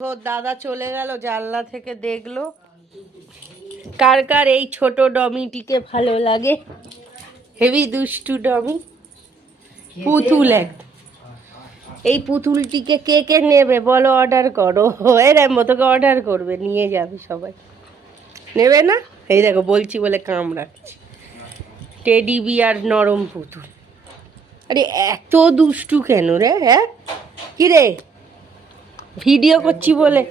ওর দাদা চলে গেল, জানলা থেকে দেখলো। কার কার এই ছোট ডমিটিকে ভালো লাগে? হেভি দুষ্টু ডমি, পুতুল এক। এই পুতুলটিকে কে কে নেবে বলো, অর্ডার করো। এরম তোকে অর্ডার করবে, নিয়ে যাবে সবাই। নেবে না? এই দেখো বলছি বলে কামড়াচ্ছে। টেডি বিয়ার নরম পুতুল। আরে এত দুষ্টু কেন রে? হ্যাঁ কি রে, ভিডিও করছি বলে?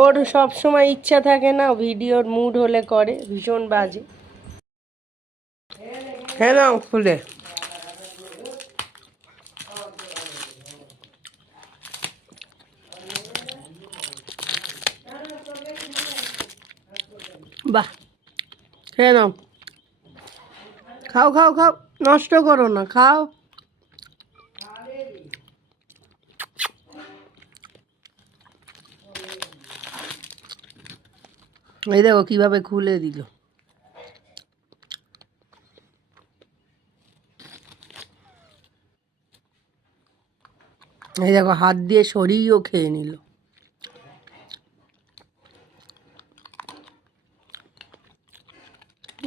ওর সব সময় ইচ্ছা থাকে না, ভিডিওর মুড হলে করে, ভীষণ বাজে। হ্যাঁ না খুলে বাহ, খেয়ে নাও, খাও খাও খাও, নষ্ট করো না, খাও। এই দেখো কিভাবে খুলে দিল। এই দেখো হাত দিয়ে সরিয়েও খেয়ে নিল।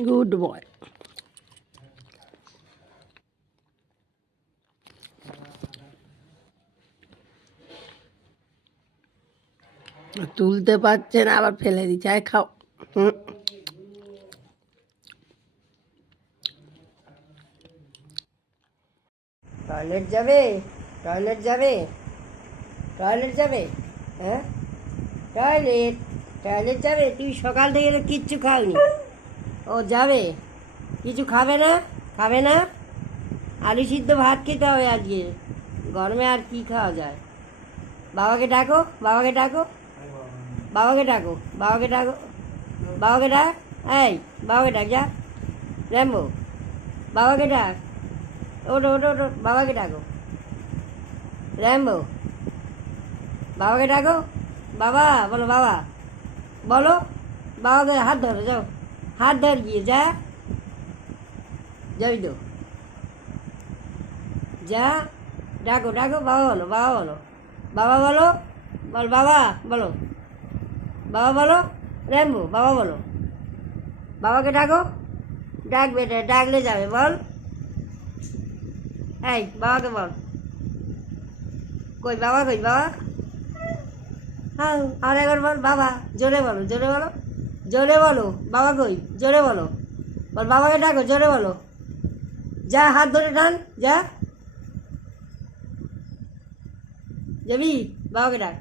Good boy. তুলতে পারছে না, আবার ফেলে দিচ্ছে। আয় খাও। টয়লেট যাবে? টয়লেট যাবে? টয়লেট যাবে? হ্যাঁ টয়লেট, টয়লেট যাবে? তুই সকাল থেকে তো কিচ্ছু খাওনি। ও যাবে, কিছু খাবে না? খাবে না? আলু সিদ্ধ ভাত খেতে হবে আজকে, গরমে আর কি খাওয়া যায়? বাবাকে ডাকো, বাবাকে ডাকো, বাবাকে ডাকো, বাবাকে ডাকো, বাবাকে ডাক। এই বাবাকে ডাক, যা র্যাম্বো, বাবাকে ডাক। ওটো ওটো ওটো, বাবাকে ডাকো। র্যাম্বো, বাবাকে ডাকো। বাবা বলো, বাবা বলো, বাবাকে হাত ধরো, যাও হাত ধর গিয়ে, যা যাবি তো, যা ডাকো ডাকো, বাবা বলো, বাবা বলো, বাবা বলো, বল বাবা বলো, বাবা বলো। র্যাম্বো বাবা বলো, বাবাকে ডাকো, ডাক বেটা, ডাকলে যাবে, বল। এই বাবাকে বল, কই বাবা, কই বাবা? হ্যাঁ আর একবার বল, বাবা জোরে বলো, জোরে বলো, জোরে বলো, বাবা কই, জোরে বলো, বল বাবাকে ডাকো, জোরে বলো, যা হাত ধরে টান, যা যাবি, বাবাকে ডাক।